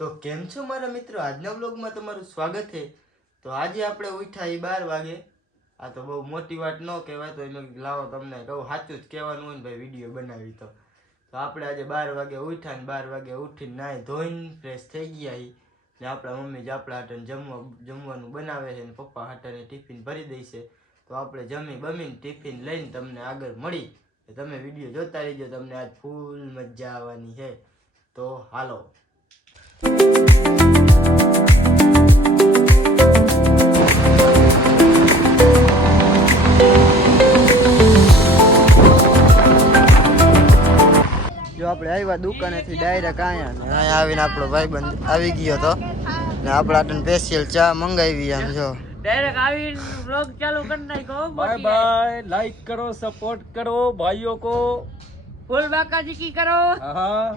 તો કેમ છો મારા મિત્રો, આજના વ્લોગમાં તમારું સ્વાગત છે। તો આજે આપણે ઉઠ્યા 12 વાગે। આ તો બહુ મોટી વાત ન કહેવાય, તો એમ લાવો તમને કહું સાચું જ કહેવાનું હોય ને ભાઈ, વિડીયો બનાવી તો આપણે આજે 12 વાગે ઉઠ્યા ને 12 વાગે ઉઠીને નાહી ધોઈને ફ્રેશ થઈ ગયા ને આપણા મમ્મી જ આપણા હાટે જમવાનું બનાવે છે ને પપ્પા હાટે ટિફિન ભરી દે છે। તો આપણે જમી બમીને ટિફિન લઈને તમને આગળ મળી, તમે વિડીયો જોતા રહીજો, તમને આજ ફૂલ મજા આવવાની છે। તો હાલો। જો આપણે આવ્યા દુકાનેથી ડાયરેક્ટ અહીંયા ને અહીંયા આવીને આપણો ભાઈબંધ આવી ગયો તો ને આપણા આટન સ્પેશિયલ ચા મંગાવી। આમ જો डायरेक्ट आविन व्लॉग चालू करना है को बाय बाय, लाइक करो, सपोर्ट करो भाइयों को, फुल बाका जी की करो। हाँ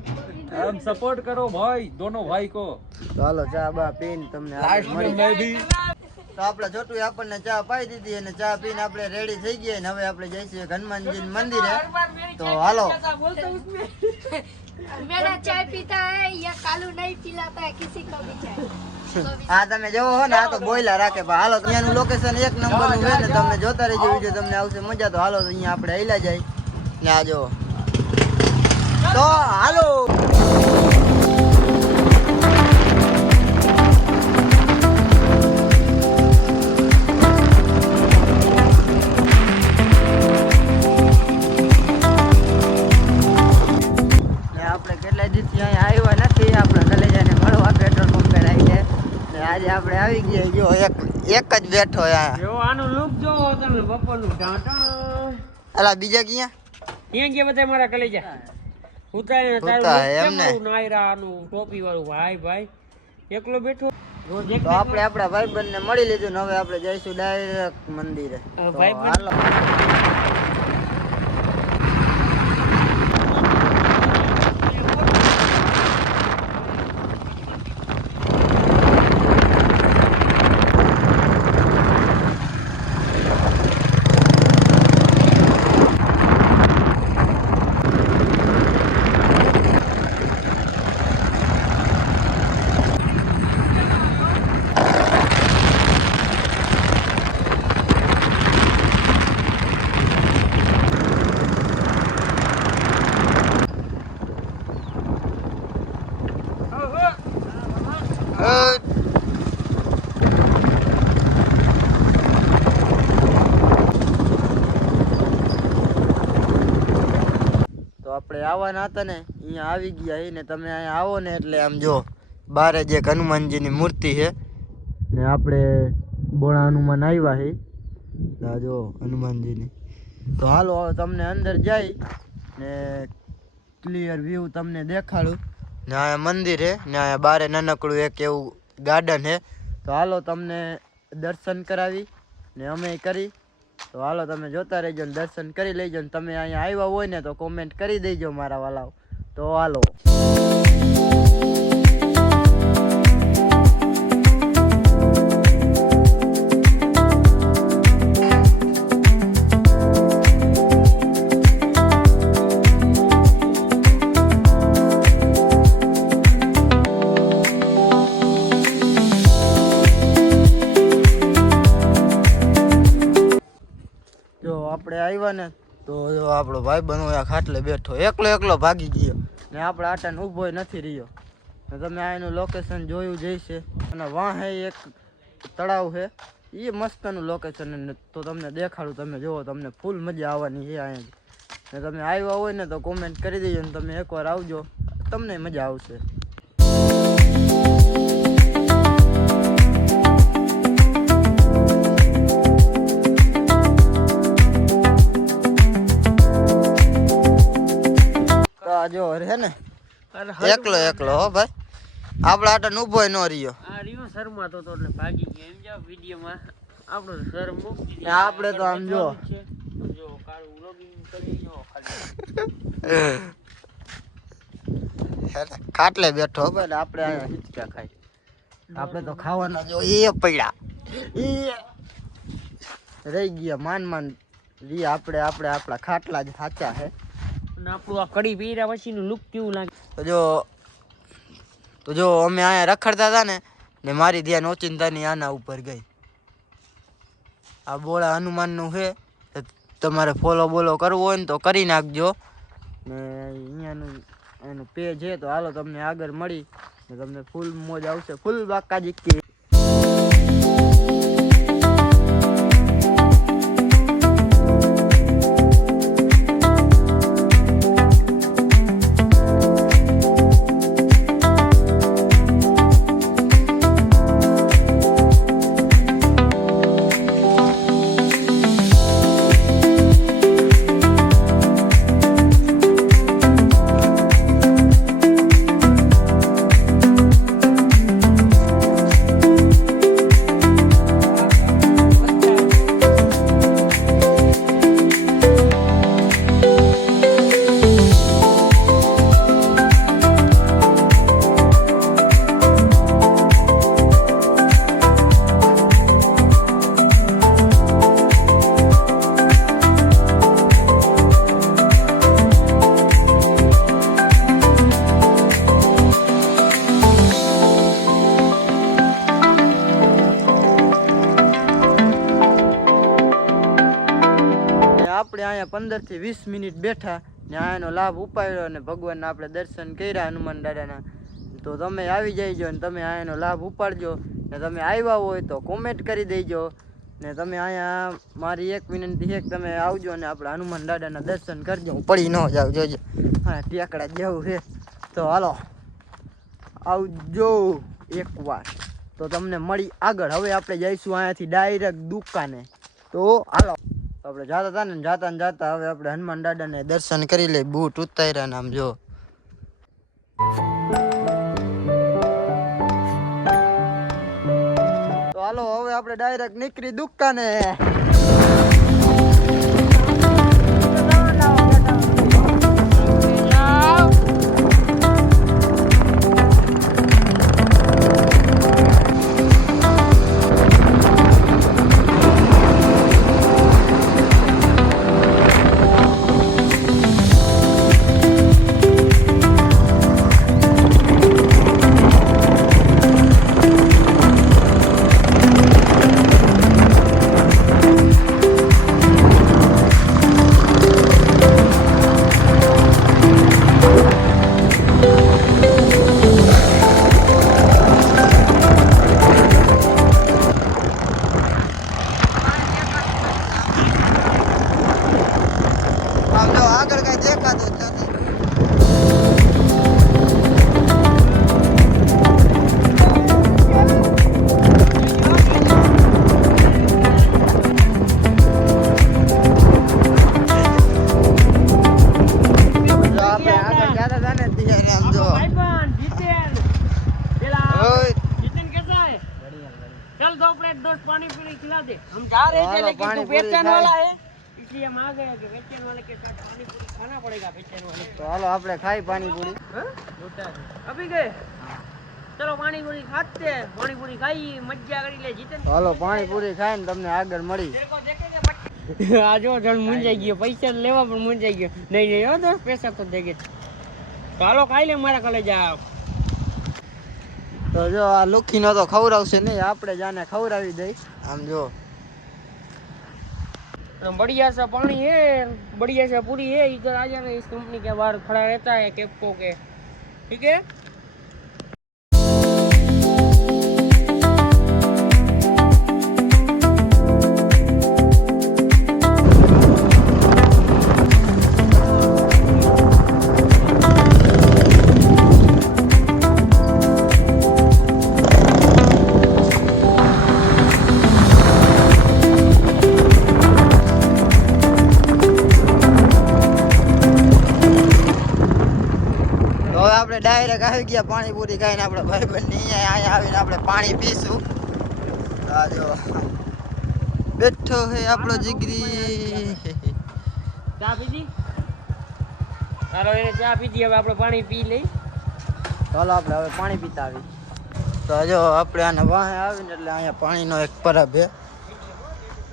हम सपोर्ट करो भाई, दोनों भाई को। તો હાલો ચા બા પીને તમને लास्ट में मैं भी તો આપણે છોટું આપણને ચા પાઈ દીધી અને ચા પીને આપણે રેડી થઈ ગયા ને હવે આપણે જઈશું હનુમાનજી મંદિરે। તો હાલો। मेरा चाय पीता है या कालू नहीं पिलाता है किसी को भी चाय। આ તમે જોવો હો ને, આ તો બોયલા રાખે પણ હાલો ત્યાંનું લોકેશન એક નંબર નું છે ને તમને જોતા રહેજો વિડિયો, તમને આવશે મજા। તો હાલો અહીંયા આપણે હેલા જાય ને આ જો તો હાલો। આપણે કેટલા દિવસથી અહીંયા આવ્યા નથી, આપણે કલેજાને મળવા પેટ્રોલ પંપે આવીને આજે આપણે આવી ગયા। જો એક જ બેઠો જો આનું લુક જો તમે બપોરનું ઢાંટણ અલા બીજા ક્યાં ત્યાં ગયા બધા મારા કલેજા ઉતારીને તારું નાયરાનું ટોપી વાળું ભાઈ એકલો બેઠો। તો આપણે આપણા ભાઈબંધને મળી લીધું ને હવે આપણે જઈશું ડાયરેક્ટ મંદિરે। ભાઈબંધ આપણે આવવાના હતા ને અહીંયા આવી ગયા ને તમે અહીંયા આવો ને એટલે આમ જો બારે જે હનુમાનજીની મૂર્તિ છે ને આપણે બોળા હનુમાન આવ્યા છે જો હનુમાનજીની। તો હાલો હવે તમને અંદર જઈ ને ક્લિયર વ્યૂ તમને દેખાડું ને આ મંદિર છે ને આ બારે નાનકડું એક એવું ગાર્ડન છે। તો હાલો તમને દર્શન કરાવી ને અમે કરી। તો હાલો તમે જોતા રહેજો ને દર્શન કરી લેજો ને તમે અહીંયા આવ્યા હોય ને તો કોમેન્ટ કરી દેજો મારા વાલાઓ। તો હાલો। આપણે આવ્યા ને તો આપણો ભાઈ બનો આ ખાટલે બેઠો એકલો ભાગી ગયો ને આપણે આટાને ઊભો નથી રહ્યો ને તમે આ એનું લોકેશન જોયું જઈશે અને વાહે એક તળાવ છે, એ મસ્તનું લોકેશન તો તમને દેખાડું, તમે જુઓ તમને ફૂલ મજા આવવાની છે અહીંયા ને તમે આવ્યા હોય ને તો કોમેન્ટ કરી દેજો ને તમે એકવાર આવજો, તમને મજા આવશે। જો હે ને એકલો હો ભાઈ, આપડા આટા ઉભો ન રહ્યો આ રીયો શર્માતો તો એટલે ભાગી ગયો એમ જો વિડિયોમાં આપણો સર મુક્તિ આપણે તો આમ જો કાળું વ્લોગિંગ કરી જો ખાલી ખાટલે બેઠો ભાઈ, આપણે અહીંયા હિચકા ખાઈ આપણે તો ખાવાના જો એ પડ્યા એ રહી ગયા માન રી આપણે આપણા ખાટલા જ સાચા છે। આપણું આ કડી પીરા પછીનું લુક કેવું લાગે? જો તો જો અમે અહીંયા રખડતા હતા ને મારી ધ્યાન ઓચિંતાની આના ઉપર ગઈ. આ બોળા હનુમાનનું છે, તમારે ફોલો બોલો કરવો હોય ને તો કરી નાખજો. ને અહીંયાનું એનું પેજ છે, તો હાલો તમને આગળ મળી ને તમને ફૂલ મોજ આવશે, ફૂલ બાકાજી. આપણે અહીંયા 15 થી 20 મિનિટ બેઠા ને આનો લાભ ઉપાડ્યો અને ભગવાનના આપણે દર્શન કર્યા હનુમાન દાદાના. તો તમે આવી જઈજો ને તમે આનો લાભ ઉપાડજો ને તમે આવ્યા હોય તો કોમેન્ટ કરી દેજો ને તમે અહીંયા મારી એક વિનંતી છે કે તમે આવજો ને આપણે હનુમાન દાદાના દર્શન કરજો. પડી ન જાવ, જોજો હા ટેકડા જેવું છે. તો હાલો આવજો એકવાર, તો તમને મળી આગળ. હવે આપણે જઈશું અહીંયાથી ડાયરેક્ટ દુકાને. તો હાલો આપણે જાતા હતા ને જાતા હવે આપણે હનુમાન દાદાને દર્શન કરી લઈએ. બૂટ ઉતાર્યા ને આમ જો. તો હાલો હવે આપણે ડાયરેક્ટ નીકળી દુકાને. पानी पूरी खिला दे. हम जा रहे थे लेकिन तू बेचन वाला है इसलिए हम आ गए कि बेचन वाले के साथ पानी पूरी खाना पड़ेगा. बेचन वाले तो हालो આપણે ખાઈ પાણી પૂરી. अभी गए चलो पानी पूरी खाते हैं. पानी पूरी खाई मजा करी ले जीतन. હાલો પાણી પૂરી ખાઈને તમને આગળ મળી. આ જો જણ મૂંઝાઈ ગયો, પૈસા લેવા પણ મૂંઝાઈ ગયો. નહીં નહીં હો દોસ્ત, પૈસા તો દેગે. ચાલો ખાઈ લે મારા કલેજા. તો જો આ લુખીનો તો ખવડાવશે નહીં, આપણે જાને ખવડાવી દઈ. આમ જો बढ़िया सा पानी है, बढ़िया सा पूरी है. इधर आ जाना, इस कंपनी के बाहर खड़ा रहता है केपको के. ठीक है. આપણે ડાયરેક્ટ આવી ગયા પાણીપુરી ખાઈને. આપણે ભાઈબંધ અહીંયા આવીને આપણે પાણી પીશું. આ જો બેઠો હે આપણો જીગરી. ચા પીધી? ચાલો એને ચા પીધી, હવે આપણે પાણી પી લઈ. ચાલો આપણે હવે પાણી પીતા આવી. તો જો આપણે આને વાહે આવીને એટલે અહીંયા પાણીનો એક પરબ છે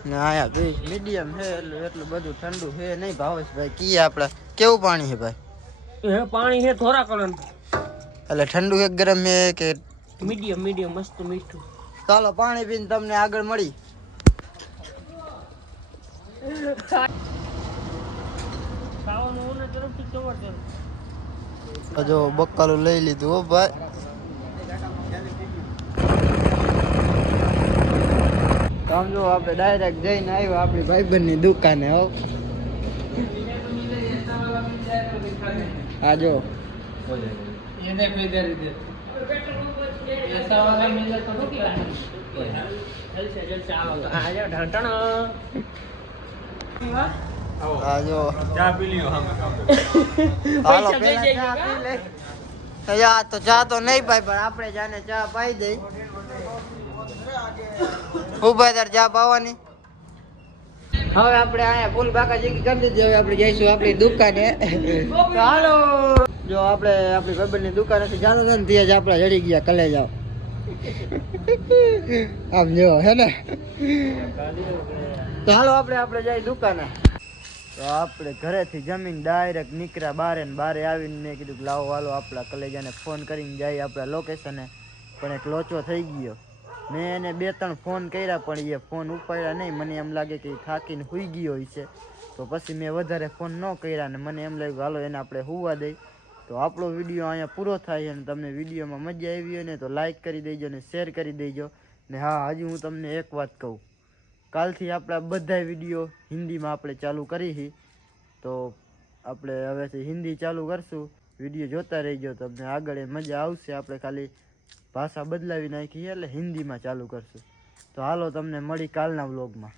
ને અહીંયા પીસ મીડિયમ છે, એટલું બધું ઠંડુ છે નહીં. ભાવેશભાઈ કીએ આપણે કેવું પાણી છે ભાઈ? એ પાણી છે થોડા કલર. એટલે ઠંડુ કે ગરમ છે કે મીડિયમ મીડિયમ મસ્ત મીઠું. ચાલો પાણી પીને તમને આગળ મળી. ખાવાનું ઓના તરફથી કવર કરો. જો બક્કાલું લઈ લીધું હો ભાઈ. આમ જો આપણે ડાયરેક્ટ જઈને આવ્યા આપણી ભાઈબંધની દુકાને હો. આ જો આ જો ચા પી લ્યો હાલો પૈસા પેલા દઈ ચા દેજો પી લે. યા તો ચા તો નહીં પાય પણ આપણે જાને ચા પાઈ દઈ. ઉભા તાર ચા પાવાની. હવે આપણે અહીંયા ફૂલ બાકા જીકી કરી દીધી. હવે આપણે જઈશું આપણી દુકાને. હાલો જો આપણે આપણી ભાઈબંધની દુકાનેથી જાણો ને ત્યાં જ આપણે જડી ગયા કલે જાવ. આમ જો હે ને. તો હાલો આપણે જઈ દુકાને. તો આપણે ઘરેથી જમીન ડાયરેક્ટ નીકળ્યા બારે ને બારે આવીને મેં કીધું કે લાવો હાલો આપણા કલેજાને ફોન કરીને જાય આપણા લોકેશને. પણ એક લોચો થઈ ગયો. મેં એને 2-3 ફોન કર્યા પણ એ ફોન ઉપાડ્યા નહીં. મને એમ લાગે કે થાકીને સૂઈ ગયો હોય છે. તો પછી મેં વધારે ફોન ન કર્યા ને મને એમ લાગ્યું હાલો એને આપણે સુવા દઈ. તો આપણો વિડીયો અહીંયા પૂરો થાય અને તમને વિડીયોમાં મજા આવી હોય ને તો લાઈક કરી દેજો ને શેર કરી દેજો. ને હા હજી હું તમને એક વાત કહું, કાલથી આપણા બધા વિડીયો હિન્દીમાં આપણે ચાલુ કરી. તો આપણે હવેથી હિન્દી ચાલુ કરશું. વિડીયો જોતા રહીજો, તમને આગળ એ મજા આવશે. આપણે ખાલી ભાષા બદલાવી નાખી એટલે હિન્દીમાં ચાલુ કરશું. તો હાલો તમને મળી કાલના વ્લોગમાં.